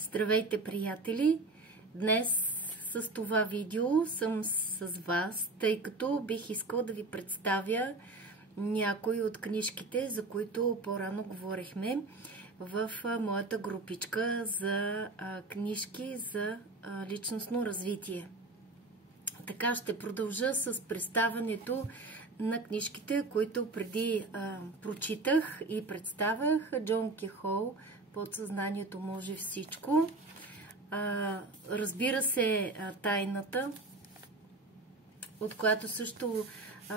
Здравейте, приятели! Днес с това видео съм с вас, тъй като бих искала да ви представя някои от книжките, за които по-рано говорихме в моята групичка за книжки за личностно развитие. Така ще продължа с представянето на книжките, които преди прочитах и представях. Джон Кохол, Подсъзнанието може всичко. Разбира се, Тайната, от която също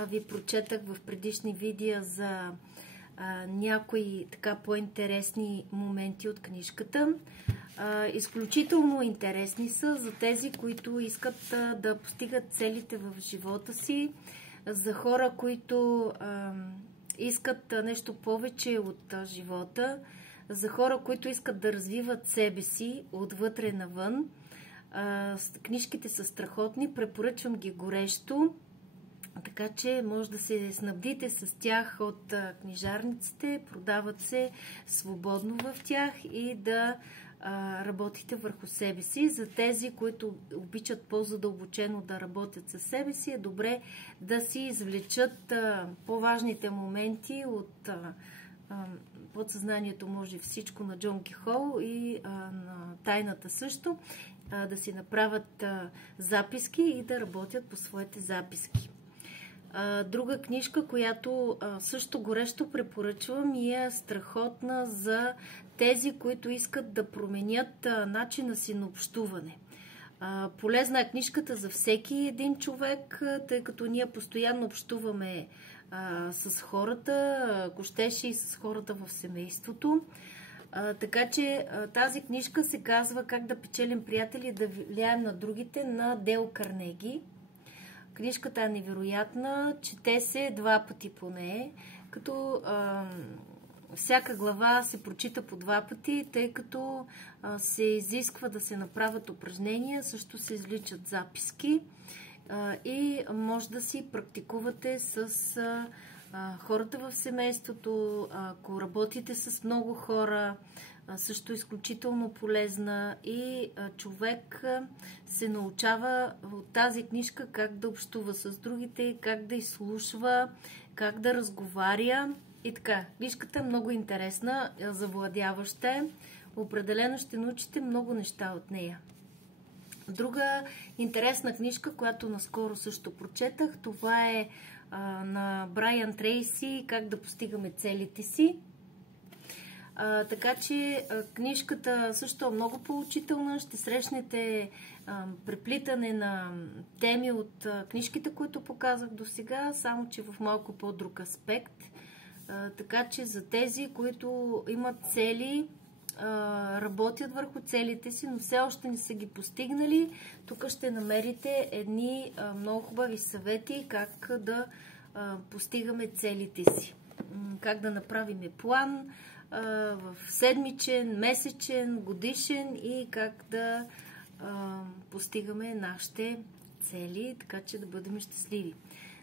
ви прочетах в предишни видеа за някои така по-интересни моменти от книжката. Изключително интересни са за тези, които искат да постигат целите в живота си, за хора, които искат нещо повече от живота, за хора, които искат да развиват себе си отвътре навън. Книжките са страхотни, препоръчвам ги горещо, така че може да се снабдите с тях от книжарниците, продават се свободно в тях и да работите върху себе си. За тези, които обичат по-задълбочено да работят със себе си, е добре да си извлечат по-важните моменти от Подсъзнанието може всичко на Джон Кохол и на Тайната също, да си направят записки и да работят по своите записки. Друга книжка, която също горещо препоръчвам и е страхотна за тези, които искат да променят начина си на общуване. Полезна е книжката за всеки един човек, тъй като ние постоянно общуваме с хората, ако щеше и с хората в семейството. Така че тази книжка се казва "Как да печелим приятели и да влияем на другите" на Дейл Карнеги. Книжката е невероятна, чете се 2 пъти поне, като всяка глава се прочита по 2 пъти, тъй като се изисква да се направят упражнения, също се изличат записки и може да си практикувате с хората в семейството, ако работите с много хора, също изключително полезна и човек се научава от тази книжка как да общува с другите, как да изслушва, как да разговаря и така. Книжката е много интересна, завладяваща е. Определено ще научите много неща от нея. Друга интересна книжка, която наскоро също прочетах, това е на Брайан Трейси "Как да постигаме целите си". Така че книжката също е много поучителна. Ще срещнете преплитане на теми от книжките, които показах до сега, само че в малко по-друг аспект. Така че за тези, които имат цели, работят върху целите си, но все още не са ги постигнали, тук ще намерите едни много хубави съвети как да постигаме целите си. Как да направим план в седмичен, месечен, годишен и как да постигаме нашите цели, така че да бъдем щастливи.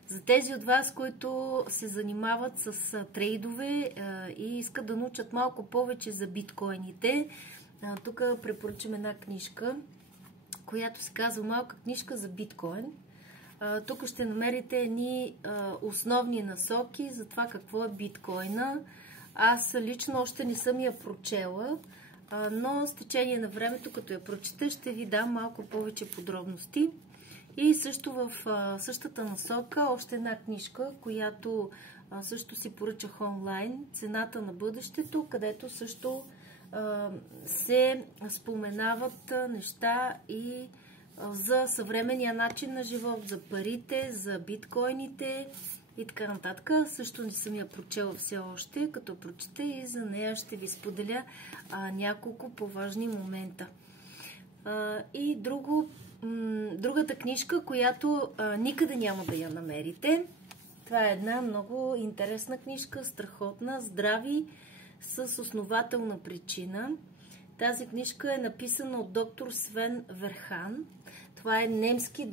За тези от вас, които се занимават с трейдове и искат да научат малко повече за биткоините, тук препоръчам една книжка, която се казва "Малка книжка за биткоин". Тук ще намерите едни основни насоки за това какво е биткоина. Аз лично още не съм я прочела, но с течение на времето, като я прочета, ще ви дам малко повече подробности. И също в същата насока още една книжка, която също си поръчах онлайн, "Цената на бъдещето", където също се споменават неща и за съвременния начин на живот, за парите, за биткоините и така нататък. Също не съм я прочела все още, като прочета и за нея ще ви споделя няколко по-важни момента. И другата книжка, която никъде няма да я намерите. Това е една много интересна книжка, страхотна, "Здрави с основателна причина". Тази книжка е написана от доктор Свен Верхан. Това е немски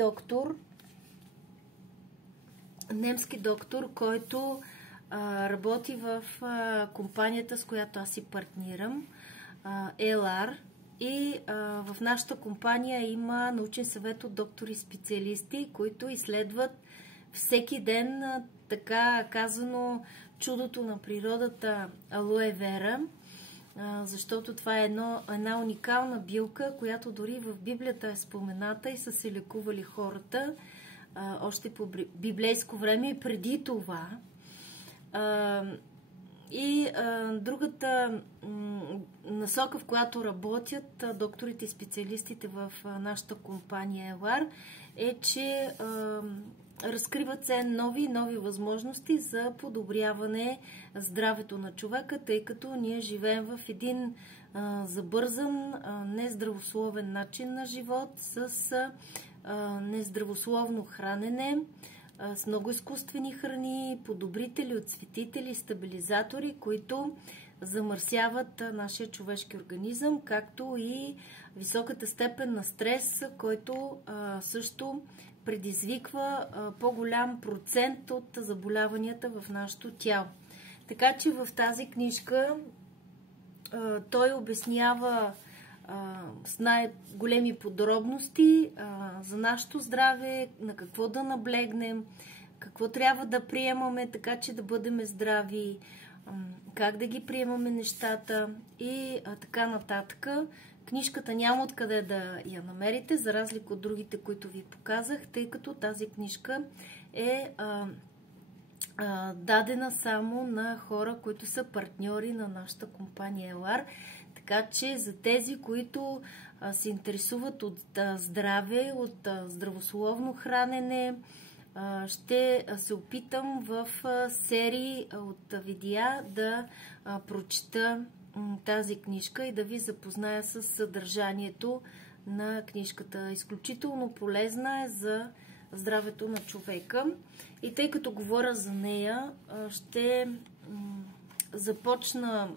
доктор, който работи в компанията, с която аз си партнирам, LR. И в нашата компания има научен съвет от доктори специалисти, които изследват всеки ден, така казано, чудото на природата алоe вера, защото това е една уникална билка, която дори в Библията е спомената и са се лекували хората още по библейско време и преди това. И другата насока, в която работят докторите и специалистите в нашата компания ЕЛАР, е, че разкриват се нови възможности за подобряване здравето на човека, тъй като ние живеем в един забързан, нездравословен начин на живот, с нездравословно хранене, с много изкуствени храни, подобрители, отцветители, стабилизатори, които замърсяват нашия човешки организъм, както и високата степен на стрес, който също предизвиква по-голям процент от заболяванията в нашето тяло. Така че в тази книжка той обяснява с най-големи подробности за нашето здраве, на какво да наблегнем, какво трябва да приемаме, така че да бъдем здрави, как да ги приемаме нещата и така нататък. Книжката няма откъде да я намерите, за разлика от другите, които ви показах, тъй като тази книжка е дадена само на хора, които са партньори на нашата компания ЕЛАР. Така че за тези, които се интересуват от здраве, от здравословно хранене, ще се опитам в серии от видеа да прочета тази книжка и да ви запозная с съдържанието на книжката. Изключително полезна е за здравето на човека. И тъй като говоря за нея, ще започна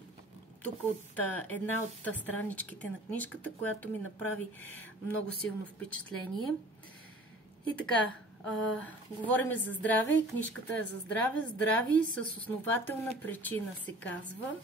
тук от една от страничките на книжката, която ми направи много силно впечатление. И така, говорим за здраве, книжката е за здраве. Здрави с основателна причина се казва.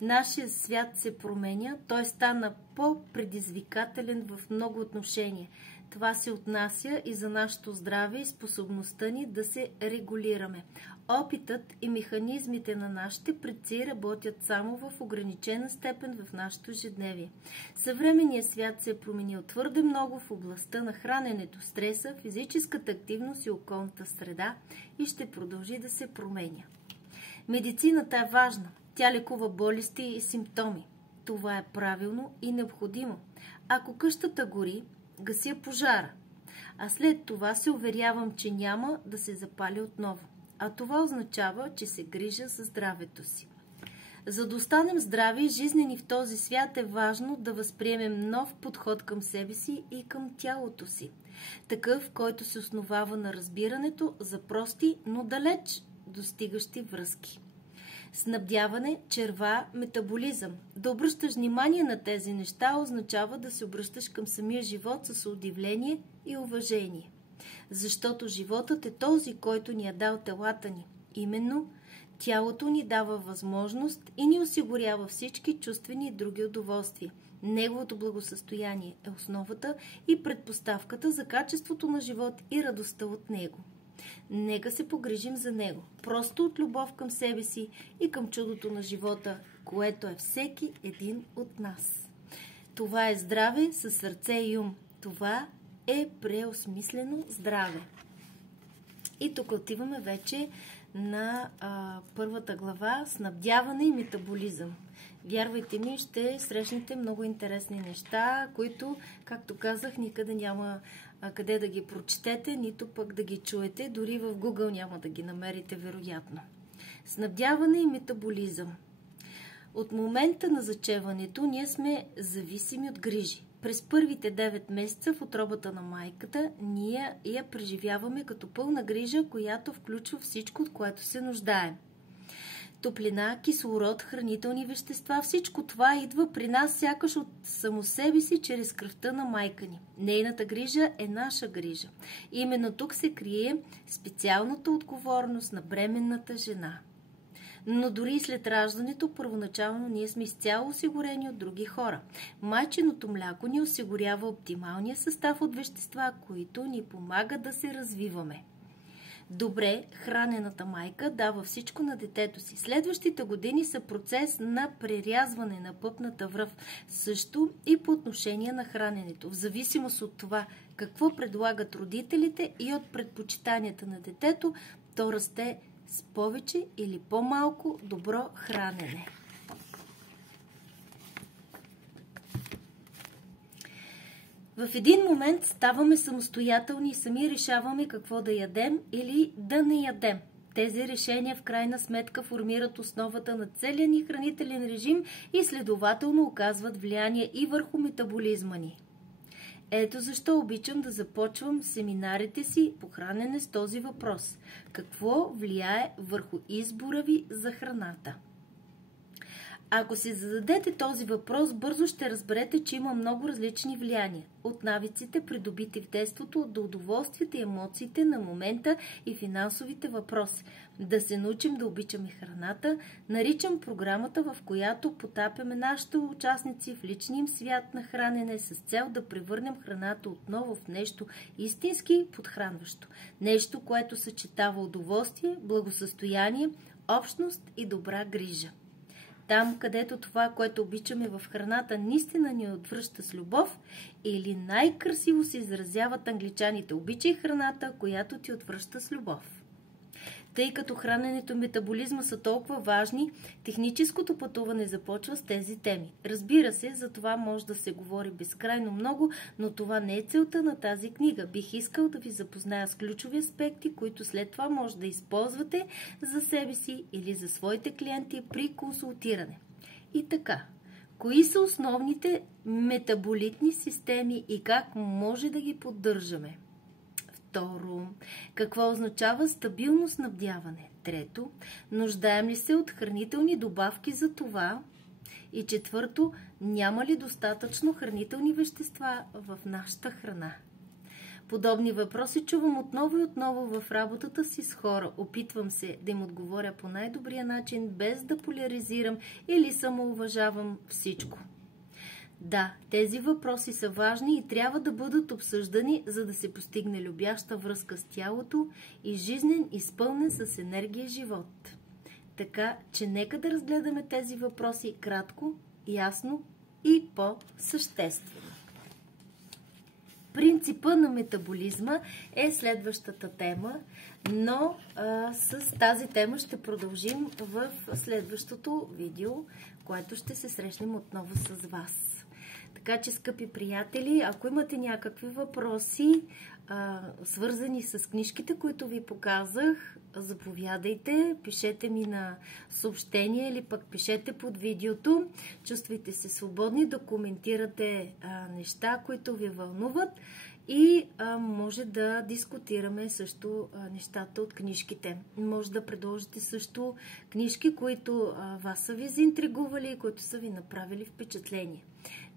Нашият свят се променя, той стана по-предизвикателен в много отношения. Това се отнася и за нашето здраве и способността ни да се регулираме. Опитът и механизмите на нашите предци работят само в ограничена степен в нашето ежедневие. Съвременният свят се е променил твърде много в областта на храненето, стреса, физическата активност и околната среда и ще продължи да се променя. Медицината е важна. Тя лекува болести и симптоми. Това е правилно и необходимо. Ако къщата гори, гася пожара, а след това се уверявам, че няма да се запали отново. А това означава, че се грижа за здравето си. За да останем здрави и жизнени в този свят е важно да възприемем нов подход към себе си и към тялото си. Такъв, който се основава на разбирането за прости, но далеч достигащи връзки. Снабдяване, черва, метаболизъм. Да обръщаш внимание на тези неща означава да се обръщаш към самия живот с удивление и уважение. Защото животът е този, който ни е дал телата ни. Именно, тялото ни дава възможност и ни осигурява всички чувствени и други удоволствия. Неговото благосъстояние е основата и предпоставката за качеството на живот и радостта от него. Нека се погрижим за него, просто от любов към себе си и към чудото на живота, което е всеки един от нас. Това е здраве със сърце и ум. Това е преосмислено здраве. И тук отиваме вече на първата глава снабдяване и метаболизъм. Вярвайте ми, ще срещнете много интересни неща, които, както казах, никъде няма къде да ги прочетете, нито пък да ги чуете. Дори в Google няма да ги намерите, вероятно. Снабдяване и метаболизъм. От момента на зачеването ние сме зависими от грижи. През първите 9 месеца в утробата на майката ние я преживяваме като пълна грижа, която включва всичко, от което се нуждаем. Топлина, кислород, хранителни вещества, всичко това идва при нас сякаш от само себе си чрез кръвта на майка ни. Нейната грижа е наша грижа. Именно тук се крие специалната отговорност на бременната жена. Но дори и след раждането, първоначално ние сме изцяло осигурени от други хора. Майчиното мляко ни осигурява оптималния състав от вещества, които ни помагат да се развиваме. Добре хранената майка дава всичко на детето си. Следващите години са процес на прерязване на пъпната връв, също и по отношение на храненето. В зависимост от това какво предлагат родителите и от предпочитанията на детето, то расте с повече или по-малко добро хранене. В един момент ставаме самостоятелни и сами решаваме какво да ядем или да не ядем. Тези решения в крайна сметка формират основата на целия ни хранителен режим и следователно оказват влияние и върху метаболизма ни. Ето защо обичам да започвам семинарите си по хранене с този въпрос. Какво влияе върху избора ви за храната? Ако си зададете този въпрос, бързо ще разберете, че има много различни влияния. От навиците, придобити в детството, до удоволствията и емоциите на момента и финансовите въпроси. Да се научим да обичаме храната, наричам програмата, в която потапяме нашите участници в личния им свят на хранене с цел да превърнем храната отново в нещо истински подхранващо. Нещо, което съчетава удоволствие, благосъстояние, общност и добра грижа. Там, където това, което обичаме в храната, наистина ни отвръща с любов, или най-красиво се изразяват англичаните: обичай храната, която ти отвръща с любов. Тъй като храненето и метаболизма са толкова важни, техническото пътуване започва с тези теми. Разбира се, за това може да се говори безкрайно много, но това не е целта на тази книга. Бих искал да ви запозная с ключови аспекти, които след това може да използвате за себе си или за своите клиенти при консултиране. И така, кои са основните метаболитни системи и как може да ги поддържаме? Второ, какво означава стабилно снабдяване? Трето, нуждаем ли се от хранителни добавки за това? И четвърто, няма ли достатъчно хранителни вещества в нашата храна? Подобни въпроси чувам отново и отново в работата си с хора. Опитвам се да им отговоря по най-добрия начин, без да поляризирам или самоуважавам всичко. Да, тези въпроси са важни и трябва да бъдат обсъждани, за да се постигне любяща връзка с тялото и жизнен, изпълнен с енергия живот. Така че нека да разгледаме тези въпроси кратко, ясно и по-съществено. Принципа на метаболизма е следващата тема, но с тази тема ще продължим в следващото видео, което ще се срещнем отново с вас. Така че, скъпи приятели, ако имате някакви въпроси, свързани с книжките, които ви показах, заповядайте, пишете ми на съобщение или пък пишете под видеото. Чувствайте се свободни да коментирате неща, които ви вълнуват, и може да дискутираме също нещата от книжките. Може да предложите също книжки, които вас са ви заинтригували и които са ви направили впечатление.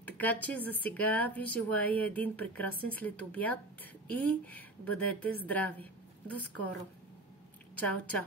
Така че за сега ви желая един прекрасен следобед и бъдете здрави. До скоро! Чао, чао!